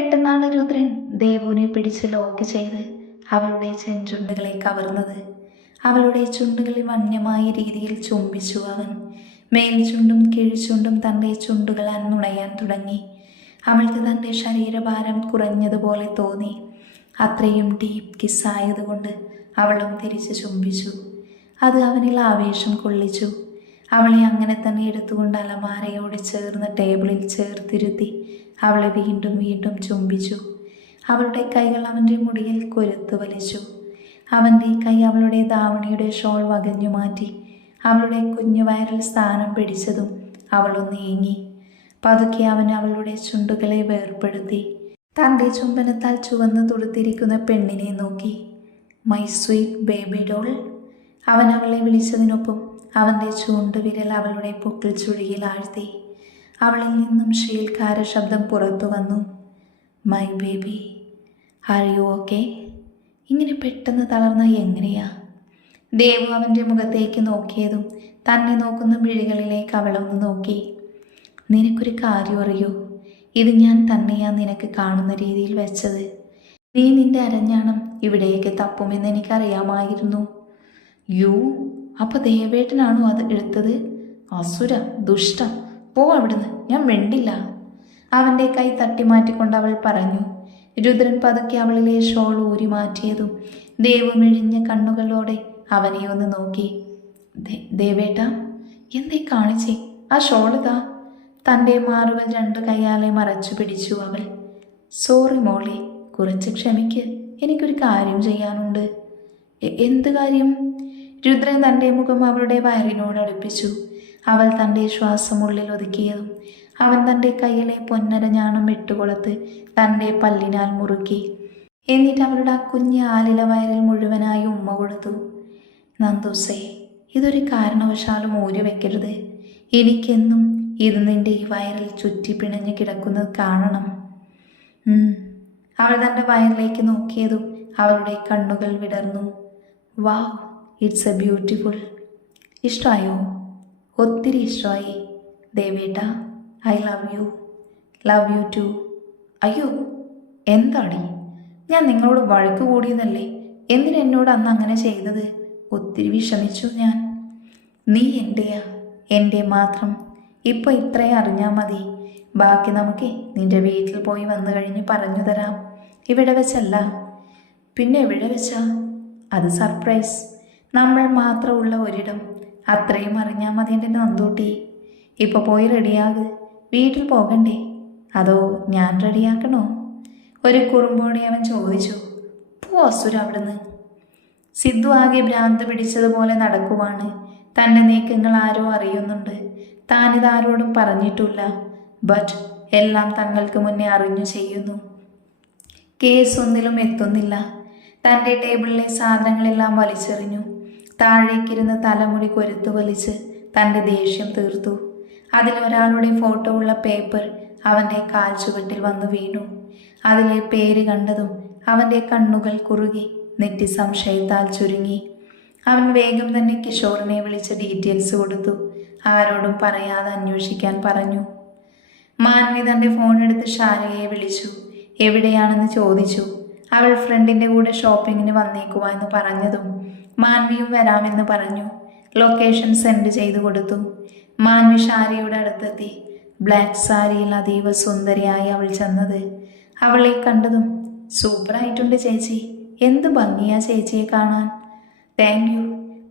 പെട്ടെന്നാണ് രുദ്രൻ ദേവുവിനെ പിടിച്ച് ലോക്ക് ചെയ്ത് അവളുടെ ചെഞ്ചുണ്ടുകളെ കവർന്നത്. അവളുടെ ചുണ്ടുകളിൽ വന്യമായ രീതിയിൽ ചുംബിച്ചു അവൻ. മേൽചുണ്ടും കീഴ്ചുണ്ടും തന്റെ ചുണ്ടുകളാൽ നുണയാൻ തുടങ്ങി. അവൾക്ക് തന്റെ ശരീരഭാരം കുറഞ്ഞതുപോലെ തോന്നി. അത്രയും ഡീപ്പ് കിസ്സായതുകൊണ്ട് അവളും തിരിച്ച് ചുംബിച്ചു. അത് അവനിൽ ആവേശം കൊള്ളിച്ചു. അവളെ അങ്ങനെ തന്നെ എടുത്തുകൊണ്ട് അലമാരയോട് ചേർന്ന് ടേബിളിൽ ചേർത്തിരുത്തി അവളെ വീണ്ടും വീണ്ടും ചുംബിച്ചു. അവളുടെ കൈകൾ അവന്റെ മുടിയിൽ കൊരുത്തു വലിച്ചു. അവന്റെ കൈ അവളുടെ ദാവണിയുടെ ഷോൾ വകഞ്ഞു മാറ്റി. അവളുടെ കുഞ്ഞു വയറിൽ സ്ഥാനം പിടിച്ചതും അവളൊന്ന് ഏങ്ങി. പതുക്കെ അവൻ അവളുടെ ചുണ്ടുകളെ വേർപ്പെടുത്തി. തന്റെ ചുംബനത്താൽ ചുവന്ന് തുടുത്തിരിക്കുന്ന പെണ്ണിനെ നോക്കി. മൈ സ്വീറ്റ് ബേബി ഡോൾ അവൻ അവളെ വിളിച്ചതിനൊപ്പം അവന്റെ ചൂണ്ടുവിരൽ അവളുടെ പൊക്കിൾ ചുഴിയിൽ ആഴ്ത്തി. അവളിൽ നിന്നും ഷീൽക്കാര ശബ്ദം പുറത്തു വന്നു. My baby are you okay ഇങ്ങനെ പെട്ടെന്ന് തളർന്ന എങ്ങനെയാ? ദേവു അവന്റെ മുഖത്തേക്ക് നോക്കിയതും തന്നെ നോക്കുന്ന മിഴികളിലേക്ക് അവളൊന്ന് നോക്കി. നിനക്കൊരു കാര്യം അറിയോ? ഇത് ഞാൻ തന്നെയാ നിനക്ക് കാണുന്ന രീതിയിൽ വെച്ചത്. നീ നിന്റെ അരഞ്ഞാണം ഇവിടേക്ക് തപ്പുമെന്ന് എനിക്കറിയാമായിരുന്നു. യു അപ്പൊ ദേവേട്ടനാണോ അത് എടുത്തത്? അസുര ദുഷ്ട. പോ അവിടുന്ന് ഞാൻ വെണ്ടില്ല അവന്റെ കൈ തട്ടി മാറ്റിക്കൊണ്ട് അവൾ പറഞ്ഞു രുദ്രൻ പതുക്കെ അവളിലെ ഷോൾ ഊരി മാറ്റിയതും ദേവമിഴിഞ്ഞ കണ്ണുകളോടെ അവനെ ഒന്ന് നോക്കി. "ദേ- ദേവേട്ട എന്തേ കാണിച്ചേ? ആ ഷോൾ ഇതാ. തന്റെ മാറുകൾ രണ്ടു കൈയാലെ മറച്ചു പിടിച്ചു അവൾ. സോറി മോളെ കുറച്ച് ക്ഷമിക്ക് എനിക്കൊരു കാര്യം ചെയ്യാനുണ്ട്. എന്ത് കാര്യം? രുദ്രൻ തന്റെ മുഖം അവളുടെ വയറിനോട് അടുപ്പിച്ചു. അവൾ തന്റെ ശ്വാസം ഉള്ളിൽ ഒതുക്കിയതും അവൻ തന്റെ കയ്യിലെ പൊന്നര ഞാണം വിട്ടുകൊളുത്ത് തന്റെ പല്ലിനാൽ മുറുക്കി. എന്നിട്ട് അവരുടെ ആ കുഞ്ഞ് ആലില വയറിൽ മുഴുവനായി ഉമ്മ കൊടുത്തു. നന്ദുസേ ഇതൊരു കാരണവശാലും ഊരി വെക്കരുത്. എനിക്കെന്നും ഇത് നിന്റെ ഈ വയറിൽ ചുറ്റി പിണഞ്ഞു കിടക്കുന്നത് കാണണം. അവൾ തന്റെ വയറിലേക്ക് നോക്കിയതും അവളുടെ കണ്ണുകൾ വിടർന്നു. വാ ഇറ്റ്സ് എ ബ്യൂട്ടിഫുൾ. ഇഷ്ടമായോ ഒത്തിരി ഇഷ്ടമായി. ദേവേട്ട I love you love you too അയ്യോ എന്താടി? ഞാൻ നിങ്ങളോട് വഴക്ക് കൂടിയതല്ലേ? എന്തിന് എന്നോട് അന്ന് അങ്ങനെ ചെയ്തത്? ഒത്തിരി വിഷമിച്ചു ഞാൻ. നീ എന്റെയാ എന്റെ മാത്രം. ഇപ്പോൾ ഇത്രയും അറിഞ്ഞാൽ മതി. ബാക്കി നമുക്ക് നിന്റെ വീട്ടിൽ പോയി വന്നു കഴിഞ്ഞ് പറഞ്ഞു തരാം. ഇവിടെ വെച്ചല്ല. പിന്നെ എവിടെ വെച്ചാ? അത് സർപ്രൈസ് നമ്മൾ മാത്രമുള്ള ഒരിടം. അത്രയും അറിഞ്ഞാൽ മതി എന്റെ നന്ദൂട്ടി. ഇപ്പോൾ പോയി റെഡിയാക്. വീട്ടിൽ പോകണ്ടേ? അതോ ഞാൻ റെഡിയാക്കണോ? ഒരു കുറുമ്പോടെ അവൻ ചോദിച്ചു. പോ അസുര അവിടുന്ന്. സിദ്ധു ആകെ ഭ്രാന്ത് പിടിച്ചതുപോലെ നടക്കുവാണ്. തന്റെ നീക്കങ്ങൾ ആരോ അറിയുന്നുണ്ട്. താനിത് ആരോടും പറഞ്ഞിട്ടില്ല. ബട്ട് എല്ലാം തങ്ങൾക്ക് മുന്നേ അറിഞ്ഞു ചെയ്യുന്നു. കേസ് ഒന്നിലും എത്തുന്നില്ല. തന്റെ ടേബിളിലെ സാധനങ്ങളെല്ലാം വലിച്ചെറിഞ്ഞു. താഴേക്കിരുന്ന് തലമുടി കൊരുത്തു വലിച്ച് തന്റെ ദേഷ്യം തീർത്തു. അതിലൊരാളുടെ ഫോട്ടോ ഉള്ള പേപ്പർ അവന്റെ കാൽ ചുവട്ടിൽ വന്നു വീണു. അതിലെ പേര് കണ്ടതും അവന്റെ കണ്ണുകൾ കുറുകി നെറ്റി സംശയത്താൽ ചുരുങ്ങി. അവൻ വേഗം തന്നെ കിഷോറിനെ വിളിച്ച് ഡീറ്റെയിൽസ് കൊടുത്തു. ആരോടും പറയാതെ അന്വേഷിക്കാൻ പറഞ്ഞു. മാൻവി തന്റെ ഫോൺ എടുത്ത് ഷാരകയെ വിളിച്ചു. എവിടെയാണെന്ന് ചോദിച്ചു. അവൾ ഫ്രണ്ടിന്റെ കൂടെ ഷോപ്പിങ്ങിന് വന്നേക്കുവാ എന്ന് പറഞ്ഞതും മാൻവിയും വരാമെന്ന് പറഞ്ഞു. ലൊക്കേഷൻ സെൻഡ് ചെയ്തു കൊടുത്തു. മാൻവി ഷാരിയുടെ അടുത്തെത്തി. ബ്ലാക്ക് സാരിയിൽ അതീവ സുന്ദരിയായി അവൾ ചെന്നത്. അവളെ കണ്ടതും സൂപ്പറായിട്ടുണ്ട് ചേച്ചി. എന്ത് ഭംഗിയാ ചേച്ചിയെ കാണാൻ. താങ്ക് യു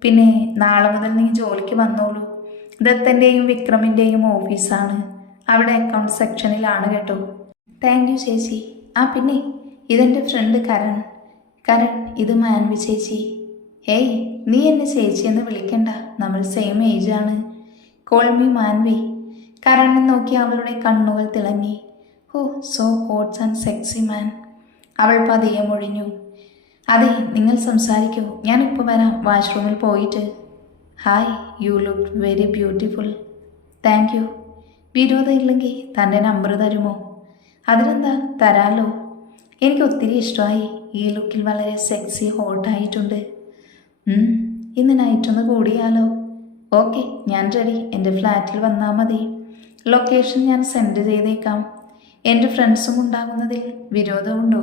പിന്നെ നാളെ മുതൽ നീ ജോലിക്ക് വന്നോളൂ. ദത്തന്റെയും വിക്രമിന്റെയും ഓഫീസാണ്. അവിടെ അക്കൗണ്ട് സെക്ഷനിലാണ് കേട്ടോ. താങ്ക് യു ചേച്ചി. ആ പിന്നെ ഇതെന്റെ ഫ്രണ്ട് കരൺ. കരൺ ഇത് മാൻവി ചേച്ചി. ഹേയ് നീ എന്നെ ചേച്ചി എന്ന് വിളിക്കണ്ട. നമ്മൾ സെയിം ആണ്. കോൾ മീ മാൻവി കരണ്ണൻ നോക്കി അവളുടെ കണ്ണുകൾ തിളങ്ങി. ഓ so hots and sexy man അവൾ പതിയെ മൊഴിഞ്ഞു. അതെ നിങ്ങൾ സംസാരിക്കൂ. ഞാനിപ്പോൾ വരാം. വാഷ്റൂമിൽ പോയിട്ട്. Hi you look very beautiful thank you വിരോധം ഇല്ലെങ്കിൽ തന്റെ നമ്പർ തരുമോ? അതിനെന്താ തരാലോ? എനിക്ക് ഒത്തിരി ഇഷ്ടമായി. ഈ ലുക്കിൽ വളരെ സെക്സി ഹോട്ടായിട്ടുണ്ട് ഇന്ന് നൈറ്റൊന്ന് കൂടിയാലോ? ഓക്കെ ഞാൻ റെഡി എന്റെ ഫ്ലാറ്റിൽ വന്നാൽ മതി. ലൊക്കേഷൻ ഞാൻ സെൻഡ് ചെയ്തേക്കാം. എന്റെ ഫ്രണ്ട്സും ഉണ്ടാകുന്നതിൽ വിരോധമുണ്ടോ?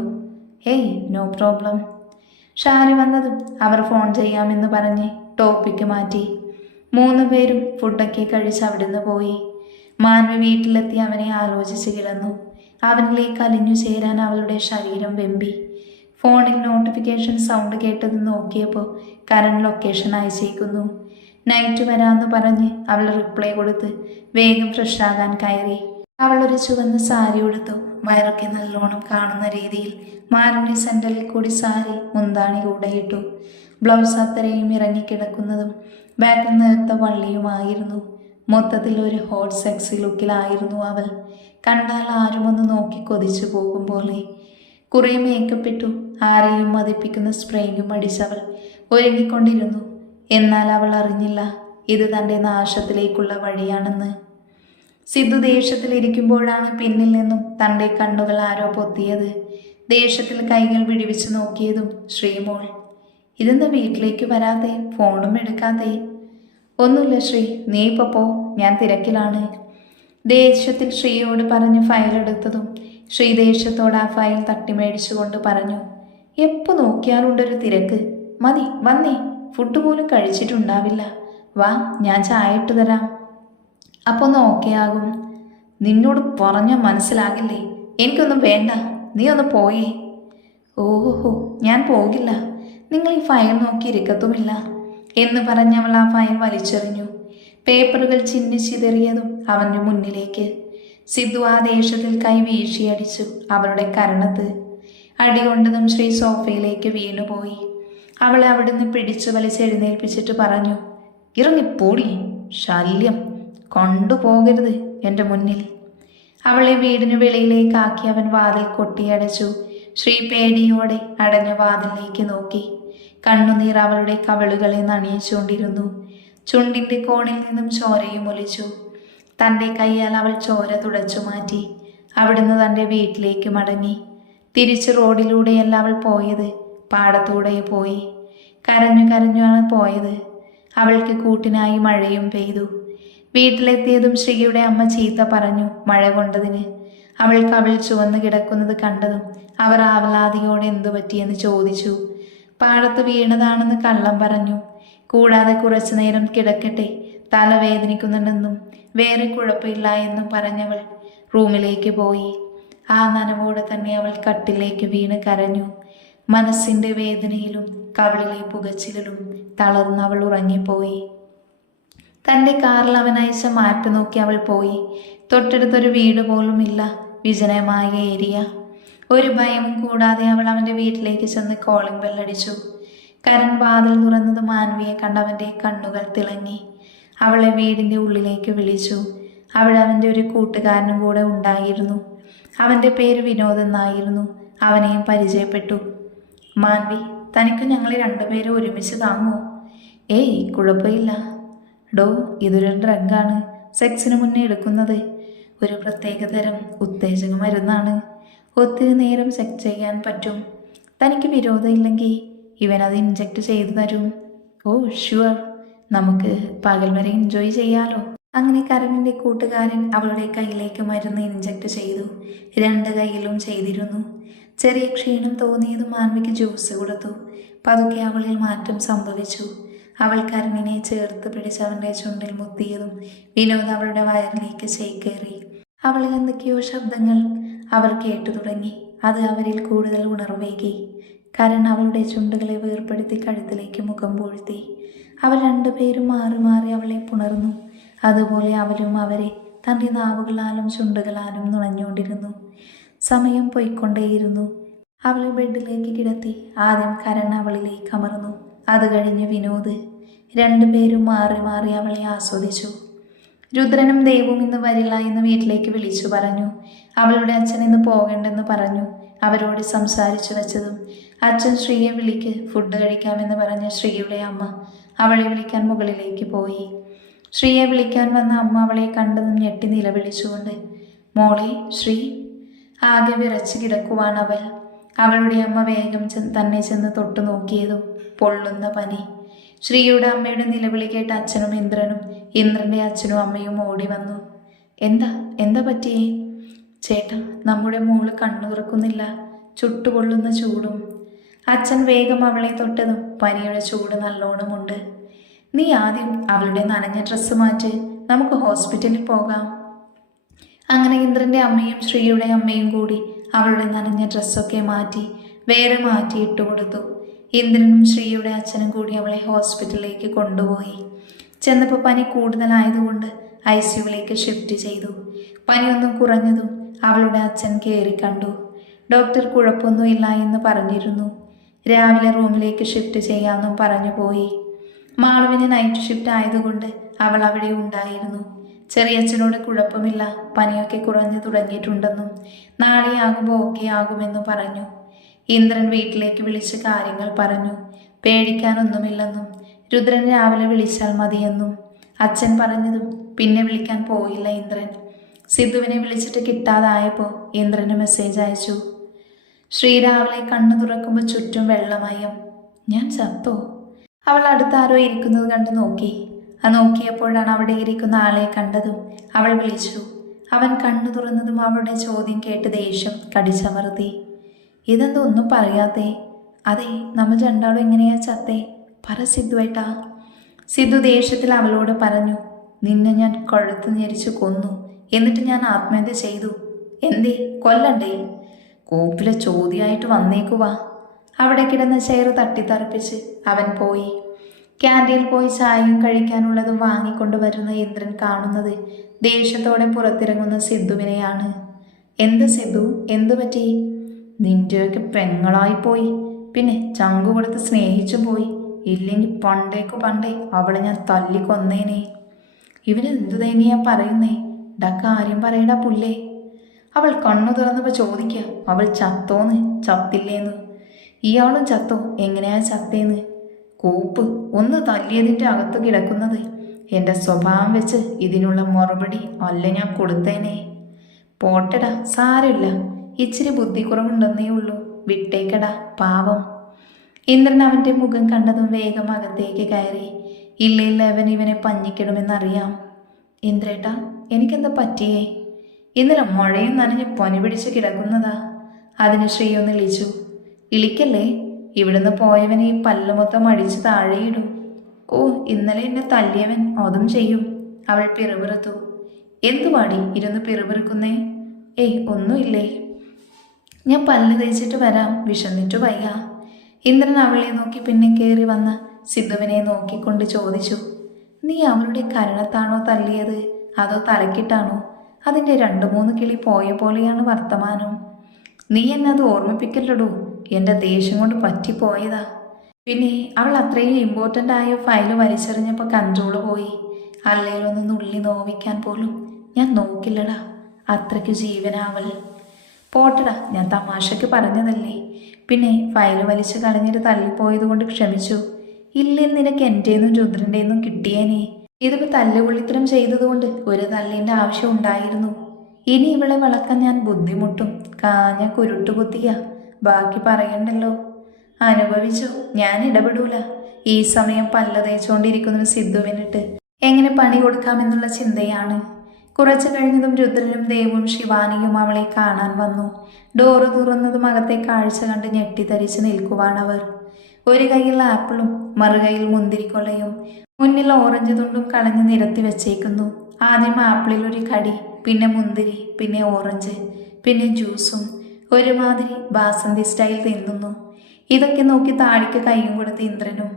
ഹേയ് നോ പ്രോബ്ലം ഷാരി വന്നതും അവർ ഫോൺ ചെയ്യാമെന്ന് പറഞ്ഞ് ടോപ്പിക്ക് മാറ്റി. മൂന്ന് പേരും ഫുഡൊക്കെ കഴിച്ച് അവിടുന്ന് പോയി. മാൻവി വീട്ടിലെത്തി അവനെ ആലോചിച്ച് കിടന്നു. അവനിലേക്ക് അലിഞ്ഞു ചേരാൻ അവളുടെ ശരീരം വെമ്പി. ഫോണിൽ നോട്ടിഫിക്കേഷൻ സൗണ്ട് കേട്ടത് നോക്കിയപ്പോൾ കരൺ ലൊക്കേഷൻ അയച്ചേക്കുന്നു. നൈറ്റ് വരാമെന്ന് പറഞ്ഞ് അവൾ റിപ്ലൈ കൊടുത്ത് വേഗം ഫ്രഷാകാൻ കയറി. അവൾ ഒരു ചുവന്ന സാരി ഉടുത്തു. വയറൊക്കെ നല്ലോണം കാണുന്ന രീതിയിൽ മാരുടെ സെന്ററിൽ കൂടി സാരി മുന്താണി കൂടെ ഇട്ടു ബ്ലൗസ് അത്രയും ഇറങ്ങിക്കിടക്കുന്നതും ബാക്കിൽ നേർത്ത വള്ളിയുമായിരുന്നു. മൊത്തത്തിൽ ഒരു ഹോട്ട് സെക്സി ലുക്കിലായിരുന്നു അവൾ. കണ്ടാൽ ആരുമൊന്ന് നോക്കി കൊതിച്ചു പോകും പോലെ. കുറേ മേക്കപ്പ് ഇട്ടു ആരെയും മതിപ്പിക്കുന്ന സ്പ്രേയും അടിച്ചവൾ ഒരുങ്ങിക്കൊണ്ടിരുന്നു. എന്നാൽ അവൾ അറിഞ്ഞില്ല ഇത് തന്റെ നാശത്തിലേക്കുള്ള വഴിയാണെന്ന്. സിദ്ധു ദേഷ്യത്തിലിരിക്കുമ്പോഴാണ് പിന്നിൽ നിന്നും തന്റെ കണ്ണുകൾ ആരോ പൊത്തിയത്. ദേഷ്യത്തിൽ കൈകൾ വിടിവിച്ച് നോക്കിയതും ശ്രീമോൾ ഇതെന്താ വീട്ടിലേക്ക് വരാതെ? ഫോണും എടുക്കാതെ? ഒന്നുമില്ല ശ്രീ. നീ ഇപ്പോൾ പോ. ഞാൻ തിരക്കിലാണ്. ദേഷ്യത്തിൽ ശ്രീയോട് പറഞ്ഞ് ഫയൽ എടുത്തതും ശ്രീ ദേഷ്യത്തോട് ആ ഫയൽ തട്ടിമേടിച്ചുകൊണ്ട് പറഞ്ഞു എപ്പോൾ നോക്കിയാലുണ്ടൊരു തിരക്ക്. മതി വന്നേ. ഫുഡ് പോലും കഴിച്ചിട്ടുണ്ടാവില്ല. വാ ഞാൻ ചായ ഇട്ട് തരാം. അപ്പോൾ ഒന്ന് ഓക്കെ ആകും നിന്നോട് പറഞ്ഞ മനസ്സിലാകില്ലേ? എനിക്കൊന്നും വേണ്ട. നീ ഒന്ന് പോയേ. ഓഹോ ഞാൻ പോകില്ല. നിങ്ങൾ ഈ ഫയൽ നോക്കി ഇരിക്കത്തുമില്ല. എന്ന് പറഞ്ഞവൾ ആ ഫയൽ വലിച്ചെറിഞ്ഞു. പേപ്പറുകൾ ചിന്നിച്ചിതറിയതും അവന്റെ മുന്നിലേക്ക്. സിദ്ധു ആ ദേഷ്യത്തിൽ കൈ വീഴ്ചയടിച്ചു അവളുടെ കരണത്ത് അടികൊണ്ടതും ശ്രീ സോഫയിലേക്ക് വീണുപോയി. അവളെ അവിടുന്ന് പിടിച്ചു വലിച്ചെഴുന്നേൽപ്പിച്ചിട്ട് പറഞ്ഞു ഇറങ്ങിപ്പോടി ശല്യം. കൊണ്ടുപോകരുത് എന്റെ മുന്നിൽ. അവളെ വീടിന് വെളിയിലേക്കാക്കി അവൻ വാതിൽ കൊട്ടിയടച്ചു. ശ്രീ പേടിയോടെ അടഞ്ഞ വാതിലിലേക്ക് നോക്കി. കണ്ണുനീർ അവളുടെ കവളുകളെ നണിയിച്ചുകൊണ്ടിരുന്നു ചുണ്ടിന്റെ കോണിൽ നിന്നും ചോരയും ഒലിച്ചു. തന്റെ കൈയാൽ അവൾ ചോര തുടച്ചു മാറ്റി. അവിടുന്ന് തന്റെ വീട്ടിലേക്ക് മടങ്ങി. തിരിച്ച് റോഡിലൂടെയല്ല അവൾ പോയത്. പാടത്തൂടെ പോയി. കരഞ്ഞു കരഞ്ഞാണ് പോയത്. അവൾക്ക് കൂട്ടിനായി മഴയും പെയ്തു. വീട്ടിലെത്തിയതും ശ്രീയുടെ അമ്മ ചീത്ത പറഞ്ഞു മഴ കൊണ്ടതിന്. അവൾ ചുവന്ന് കിടക്കുന്നത് കണ്ടതും അവർ ആവലാതിയോടെ എന്തു പറ്റിയെന്ന് ചോദിച്ചു. പാടത്ത് വീണതാണെന്ന് കള്ളം പറഞ്ഞു. കൂടാതെ കുറച്ചു നേരം കിടക്കട്ടെ തല വേദനിക്കുന്നുണ്ടെന്നും വേറെ കുഴപ്പമില്ല എന്ന് പറഞ്ഞവൾ റൂമിലേക്ക് പോയി. ആ നനവോടെ തന്നെ അവൾ കട്ടിലേക്ക് വീണ് കരഞ്ഞു. മനസ്സിന്റെ വേദനയിലും കവളിലെ പുകച്ചിലും തളർന്ന് അവൾ ഉറങ്ങിപ്പോയി. തന്റെ കാറിൽ അവൻ അയച്ച മാപ്പ് നോക്കി അവൾ പോയി. തൊട്ടടുത്തൊരു വീട് പോലും ഇല്ല. വിജനമായ ഏരിയ. ഒരു ഭയം കൂടാതെ അവൾ അവന്റെ വീട്ടിലേക്ക് ചെന്ന് കോളിംഗ് ബെല്ലടിച്ചു കരൺ വാതിൽ തുറന്നത് മാൻവിയെ കണ്ടവന്റെ കണ്ണുകൾ തിളങ്ങി. അവളെ വീടിന്റെ ഉള്ളിലേക്ക് വിളിച്ചു. അവിടെ അവന്റെ ഒരു കൂട്ടുകാരനും കൂടെ ഉണ്ടായിരുന്നു. അവന്റെ പേര് വിനോദ് എന്നായിരുന്നു. അവനെയും പരിചയപ്പെട്ടു. മാൻവി തനിക്ക് ഞങ്ങളെ രണ്ടുപേരും ഒരുമിച്ച് താങ്ങുമോ ഏയ് കുഴപ്പമില്ല. ഡോ ഇതൊരു ഡ്രഗാണ്. സെക്സിന് മുന്നേ എടുക്കുന്നത് ഒരു പ്രത്യേക തരം ഉത്തേജക മരുന്നാണ്. ഒത്തിരി നേരം സെക്സ് ചെയ്യാൻ പറ്റും. തനിക്ക് വിരോധമില്ലെങ്കിൽ ഇവനത് ഇൻജക്റ്റ് ചെയ്തു തരും. ഓ ഷുവർ നമുക്ക് പകൽ വരെ എൻജോയ് ചെയ്യാലോ? അങ്ങനെ കരണിന്റെ കൂട്ടുകാരൻ അവളുടെ കയ്യിലേക്ക് മരുന്ന് ഇഞ്ചക്ട് ചെയ്തു. രണ്ട് കൈയിലും ചെയ്തിരുന്നു. ചെറിയ ക്ഷീണം തോന്നിയതും മാൻവിക്ക് ജ്യൂസ് കൊടുത്തു. പതുക്കെ അവളിൽ മാറ്റം സംഭവിച്ചു. അവൾ കരണിനെ ചേർത്ത് പിടിച്ച് അവന്റെ ചുണ്ടിൽ മുത്തിയതും വിനോദ് അവളുടെ വയറിലേക്ക് ചേക്കേറി. അവളിൽ എന്തൊക്കെയോ ശബ്ദങ്ങൾ അവർ കേട്ടു തുടങ്ങി. അത് അവരിൽ കൂടുതൽ ഉണർവേകി. കരൺ അവളുടെ ചുണ്ടുകളെ വേർപ്പെടുത്തി കഴുത്തിലേക്ക് മുഖം പൂഴ്ത്തി. അവർ രണ്ടുപേരും മാറി മാറി അവളെ പുണർന്നു. അതുപോലെ അവരും അവരെ തന്റെ നാവുകളാലും ചുണ്ടുകളാലും നുണഞ്ഞുകൊണ്ടിരുന്നു. സമയം പോയിക്കൊണ്ടേയിരുന്നു. അവളെ ബെഡിലേക്ക് കിടത്തി ആദ്യം കരൺ അവളിലേക്ക് അമർന്നു. അത് കഴിഞ്ഞ് വിനോദ് രണ്ടുപേരും മാറി മാറി അവളെ ആസ്വദിച്ചു. രുദ്രനും ദൈവവും ഇന്ന് വരില്ല എന്ന് വീട്ടിലേക്ക് വിളിച്ചു പറഞ്ഞു. അവളുടെ അച്ഛൻ ഇന്ന് പോകണ്ടെന്ന് പറഞ്ഞു. അവരോട് സംസാരിച്ചു വെച്ചതും അച്ഛൻ ശ്രീയെ വിളിക്ക് ഫുഡ് കഴിക്കാമെന്ന് പറഞ്ഞ ശ്രീയുടെ അമ്മ അവളെ വിളിക്കാൻ മുകളിലേക്ക് പോയി. ശ്രീയെ വിളിക്കാൻ വന്ന അമ്മ അവളെ കണ്ടതും ഞെട്ടി നിലവിളിച്ചുകൊണ്ട് മോളെ ശ്രീ ആകെ വിറച്ച് കിടക്കുവാൻ അവൾ. അവളുടെ അമ്മ വേഗം തന്നെ ചെന്ന് തൊട്ടു നോക്കിയതും പൊള്ളുന്ന പനി. ശ്രീയുടെ അമ്മയുടെ നിലവിളി കേട്ട അച്ഛനും ഇന്ദ്രനും ഇന്ദ്രന്റെ അച്ഛനും അമ്മയും ഓടി വന്നു. എന്താ എന്താ പറ്റിയേ? ചേട്ടാ നമ്മുടെ മോൾ കണ്ണുറക്കുന്നില്ല ചുട്ടുപൊള്ളുന്ന ചൂടും അച്ഛൻ വേഗം അവളെ തൊട്ടതും പനിയുടെ ചൂട് നല്ലോണമുണ്ട് നീ ആദ്യം അവളുടെ നനഞ്ഞ ഡ്രസ്സ് മാറ്റി. നമുക്ക് ഹോസ്പിറ്റലിൽ പോകാം. അങ്ങനെ ഇന്ദ്രന്റെ അമ്മയും ശ്രീയുടെ അമ്മയും കൂടി അവളുടെ നനഞ്ഞ ഡ്രസ്സൊക്കെ മാറ്റി വേറെ മാറ്റി ഇട്ടു കൊടുത്തു. ഇന്ദ്രനും ശ്രീയുടെ അച്ഛനും കൂടി അവളെ ഹോസ്പിറ്റലിലേക്ക് കൊണ്ടുപോയി. ചെന്നപ്പോൾ പനി കൂടുതലായതുകൊണ്ട് ഐ സിയുവിലേക്ക് ഷിഫ്റ്റ് ചെയ്തു. പനിയൊന്നും കുറഞ്ഞതും അവളുടെ അച്ഛൻ കയറി കണ്ടു. ഡോക്ടർ കുഴപ്പമൊന്നുമില്ല എന്ന് പറഞ്ഞിരുന്നു. രാവിലെ റൂമിലേക്ക് ഷിഫ്റ്റ് ചെയ്യാമെന്നും പറഞ്ഞു പോയി. മാളുവിന് നൈറ്റ് ഷിഫ്റ്റ് ആയതുകൊണ്ട് അവൾ അവിടെ ഉണ്ടായിരുന്നു. ചെറിയച്ഛനോട് കുഴപ്പമില്ല പനിയൊക്കെ കുറഞ്ഞു തുടങ്ങിയിട്ടുണ്ടെന്നും നാളെ ആകുമ്പോൾ ഓക്കെ ആകുമെന്നും പറഞ്ഞു. ഇന്ദ്രൻ വീട്ടിലേക്ക് വിളിച്ച് കാര്യങ്ങൾ പറഞ്ഞു. പേടിക്കാനൊന്നുമില്ലെന്നും രുദ്രൻ രാവിലെ വിളിച്ചാൽ മതിയെന്നും അച്ഛൻ പറഞ്ഞതും പിന്നെ വിളിക്കാൻ പോയില്ല ഇന്ദ്രൻ. സിദ്ധുവിനെ വിളിച്ചിട്ട് കിട്ടാതായപ്പോൾ ഇന്ദ്രന് മെസ്സേജ് അയച്ചു. ശ്രീരാവിലെ കണ്ണു തുറക്കുമ്പോൾ ചുറ്റും വെള്ളമയം. ഞാൻ ചത്തോ? അവൾ അടുത്താരോ ഇരിക്കുന്നത് കണ്ട് നോക്കി. ആ നോക്കിയപ്പോഴാണ് അവിടെ ഇരിക്കുന്ന ആളെ കണ്ടതും അവൾ വിളിച്ചു. അവൻ കണ്ണു തുറന്നതും അവളുടെ ചോദ്യം കേട്ട് ദേഷ്യം കടിച്ചമർത്തി. ഇതെന്തോ ഒന്നും പറയാത്തേ? അതെ നമ്മൾ രണ്ടാളും എങ്ങനെയാ ചത്തേ? പറ സിദ്ധുവേട്ടാ സിദ്ധു ദേഷ്യത്തിൽ അവളോട് പറഞ്ഞു നിന്നെ ഞാൻ കൊഴുത്ത് ഞെരിച്ചു കൊന്നു. എന്നിട്ട് ഞാൻ ആത്മഹത്യ ചെയ്തു. എന്തേ കൊല്ലണ്ടേ? കൂപ്പിലെ ചോദ്യമായിട്ട് വന്നേക്കുവാ. അവിടെ കിടന്ന ചെയർ തട്ടിത്തറപ്പിച്ച് അവൻ പോയി. ക്യാന്റീനിൽ പോയി ചായയും കഴിക്കാനുള്ളതും വാങ്ങിക്കൊണ്ടു വരുന്ന ഇന്ദ്രൻ കാണുന്നത് ദേഷ്യത്തോടെ പുറത്തിറങ്ങുന്ന സിദ്ധുവിനെയാണ്. എന്ത് സിദ്ധു? എന്തു പറ്റി? നിന്റെയൊക്കെ പെങ്ങളായി പോയി പിന്നെ ചങ്കു കൊടുത്ത് സ്നേഹിച്ചു പോയി. ഇല്ലെങ്കിൽ പണ്ടേക്കു പണ്ടേ അവളെ ഞാൻ തല്ലിക്കൊന്നേനെ. ഇവനെന്തു തേങ്ങിയാ പറയുന്നേ? ഡാ കാര്യം പറയടാ പുല്ലേ. അവൾ കണ്ണു തുറന്നപ്പോൾ ചോദിക്കുക അവൾ ചത്തോന്ന്? ചത്തില്ലേന്ന്? ഇയാളും ചത്തോ? എങ്ങനെയാ ചത്തേന്ന്? കൂപ്പ് ഒന്ന് തല്ലിയതിന്റെ അകത്ത് കിടക്കുന്നത്. എന്റെ സ്വഭാവം വെച്ച് ഇതിനുള്ള മറുപടി അല്ല ഞാൻ കൊടുത്തേനെ. പോട്ടടാ സാരമില്ല. ഇച്ചിരി ബുദ്ധിക്കുറവുണ്ടെന്നേ ഉള്ളൂ. വിട്ടേക്കടാ പാവം. ഇന്ദ്രൻ അവന്റെ മുഖം കണ്ടതും വേഗം അകത്തേക്ക് കയറി. ഇല്ലയില്ല ഇല്ല അവൻ ഇവനെ പഞ്ഞിക്കിടുമെന്നറിയാം ഇന്ദ്രേട്ടാ എനിക്കെന്താ പറ്റിയേ? ഇന്നലെ മഴയും നനഞ്ഞ് പനി പിടിച്ച് കിടക്കുന്നതാ. അതിന് ശ്രീ ഒന്ന് ഇളിച്ചു ഇളിക്കല്ലേ? ഇവിടുന്ന് പോയവനെ ഈ പല്ല് മൊത്തം താഴെയിടും. ഓ ഇന്നലെ എന്നെ തല്ലിയവൻ അതും ചെയ്യും. അവൾ പിറുപിറുത്തു. എന്തു പാടി ഇരുന്ന് പിറുപിറുക്കുന്നേ? ഏയ് ഒന്നുമില്ലേ. ഞാൻ പല്ല് തേച്ചിട്ട് വരാം. വിശന്നിട്ട് വയ്യ. ഇന്ദ്രൻ അവളെ നോക്കി പിന്നെ കയറി വന്ന സിദ്ധുവിനെ നോക്കിക്കൊണ്ട് ചോദിച്ചു. നീ അവളുടെ കരണത്താണോ തല്ലിയത്? അതോ തലക്കിട്ടാണോ അതിന്റെ രണ്ട് മൂന്ന് കിളി പോയ പോലെയാണ് വർത്തമാനം. നീ എന്നെ അത് ഓർമ്മിപ്പിക്കല്ലടോ. എന്റെ ദേഷ്യം കൊണ്ട് പറ്റിപ്പോയതാ. പിന്നെ അവൾ അത്രയും ഇമ്പോർട്ടന്റ് ആയ ഫയൽ വലിച്ചെറിഞ്ഞപ്പോൾ കൺട്രോൾ പോയി. അല്ലേലൊന്ന് നുള്ളി നോവിക്കാൻ പോലും ഞാൻ നോക്കില്ലടാ. അത്രയ്ക്ക് ജീവനാവൾ പോട്ടടാ ഞാൻ തമാശയ്ക്ക് പറഞ്ഞതല്ലേ. പിന്നെ ഫയൽ വലിച്ച് കളഞ്ഞിട്ട് തള്ളിപ്പോയത് കൊണ്ട് ക്ഷമിച്ചു. ഇല്ലേ നിനക്ക് എന്റെന്നും രുദ്രന്റെന്നും കിട്ടിയേനെ. ഇതിപ്പോൾ തല്ലുകൊള്ളിത്തരം ചെയ്തതുകൊണ്ട് ഒരു തല്ലിന്റെ ആവശ്യം ഉണ്ടായിരുന്നു. ഇനി ഇവളെ വളർത്താൻ ഞാൻ ബുദ്ധിമുട്ടും കാഞ്ഞ കുരുട്ട് കുത്തിയ ബാക്കി പറയണ്ടല്ലോ. അനുഭവിച്ചു? ഞാൻ ഇടപെടൂല. ഈ സമയം പല്ല തേച്ചുകൊണ്ടിരിക്കുന്ന സിദ്ധുവിനിട്ട് എങ്ങനെ പണി കൊടുക്കാമെന്നുള്ള ചിന്തയാണ്. കുറച്ചു കഴിഞ്ഞതും രുദ്രനും ദേവും ശിവാനിയും അവളെ കാണാൻ വന്നു. ഡോറ് തുറന്നതും അകത്തെ കാഴ്ച കണ്ട് ഞെട്ടിത്തരിച്ച് നിൽക്കുവാണവർ. ഒരു കയ്യിൽ ആപ്പിളും മറുകൈയിൽ മുന്തിരിക്കൊള്ളയും മുന്നിൽ ഓറഞ്ച് തുണ്ടും കളഞ്ഞ് നിരത്തി വെച്ചേക്കുന്നു. ആദ്യം ആപ്പിളിൽ ഒരു കടി പിന്നെ മുന്തിരി പിന്നെ ഓറഞ്ച് പിന്നെ ജ്യൂസും. ഒരുമാതിരി ബാസന്തി സ്റ്റൈൽ തിന്നുന്നു. ഇതൊക്കെ നോക്കി താഴേക്ക് കൈയും കൊടുത്ത് ഇന്ദ്രനും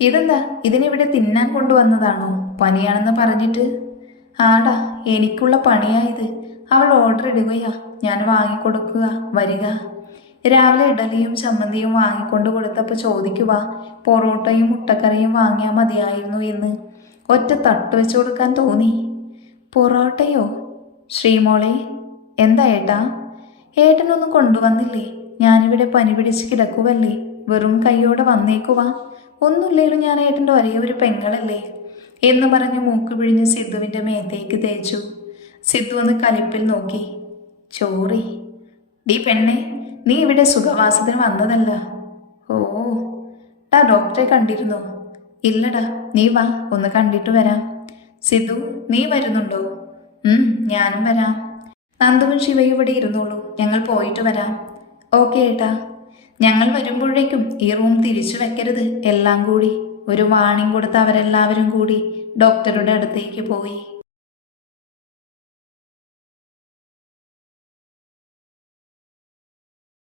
ഇതെന്താ? ഇതിനിവിടെ തിന്നാൻ കൊണ്ടുവന്നതാണോ? പനിയാണെന്ന് പറഞ്ഞിട്ട്? ആടാ എനിക്കുള്ള പണിയായത് അവൾ ഓർഡർ ഇടുകയാ. ഞാൻ വാങ്ങിക്കൊടുക്കുക. വരിക. രാവിലെ ഇഡലിയും ചമ്മന്തിയും വാങ്ങിക്കൊണ്ട് കൊടുത്തപ്പോൾ ചോദിക്കുക പൊറോട്ടയും മുട്ടക്കറിയും വാങ്ങിയാൽ മതിയായിരുന്നു എന്ന്. ഒറ്റ തട്ട് വെച്ച് കൊടുക്കാൻ തോന്നി. പൊറോട്ടയോ? ശ്രീമോളെ എന്താ ഏട്ടാ? ഏട്ടനൊന്നും കൊണ്ടുവന്നില്ലേ? ഞാനിവിടെ പനി പിടിച്ച് കിടക്കുവല്ലേ? വെറും കൈയോടെ വന്നേക്കുവാ ഒന്നുമില്ലേലും ഞാൻ ഏട്ടന്റെ ഒരേ ഒരു പെങ്ങളല്ലേ? എന്ന് പറഞ്ഞ് മൂക്ക് പിഴിഞ്ഞ് സിദ്ധുവിന്റെ മേത്തേക്ക് തേച്ചു. സിദ്ധു ഒന്ന് കലിപ്പിൽ നോക്കി. ചോറി. ഡീ പെണ്ണെ നീ ഇവിടെ സുഖവാസത്തിന് വന്നതല്ല. ഓ ടാ ഡോക്ടറെ കണ്ടിരുന്നു. ഇല്ലടാ നീ വാ ഒന്ന് കണ്ടിട്ട് വരാം. സിദ്ധു നീ വരുന്നുണ്ടോ? ഞാനും വരാം. നന്ദുവും ശിവയും ഇവിടെ ഇരുന്നോളൂ. ഞങ്ങൾ പോയിട്ട് വരാം. ഓക്കെ ഏട്ടാ. ഞങ്ങൾ വരുമ്പോഴേക്കും ഈ റൂം തിരിച്ചു വെക്കരുത്. എല്ലാം കൂടി. ഒരു വാണിംഗ് കൊടുത്ത് അവരെല്ലാവരും കൂടി ഡോക്ടറുടെ അടുത്തേക്ക് പോയി.